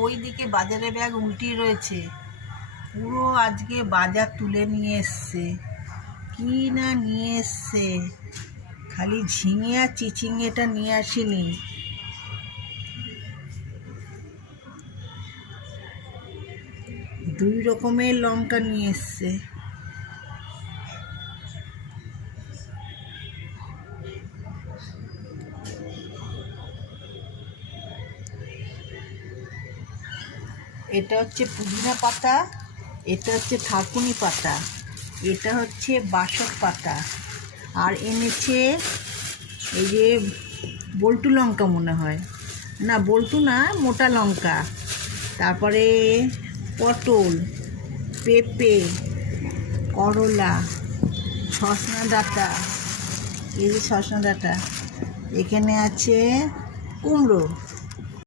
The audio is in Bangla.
ওই দিকে বাজারে ব্যাগ উল্টিয়ে রয়েছে, পুরো আজকে বাজার তুলে নিয়ে এসছে। কি না নিয়ে এসছে, খালি ঝিঙে আর চিচিঙ্গেটা নিয়ে আসেনি। দুই রকমের লঙ্কা নিয়ে এসছে। এটা হচ্ছে পুদিনা পাতা, এটা হচ্ছে থাকুনি পাতা, এটা হচ্ছে বাসক পাতা, আর এনেছে এই যে বল্টু লঙ্কা, মনে হয় না বল্টু না, মোটা লঙ্কা, তারপরে পটল, পেঁপে, করলা, সজনা ডাঁটা, এই যে সজনা ডাঁটা, এখানে আছে কুমড়ো,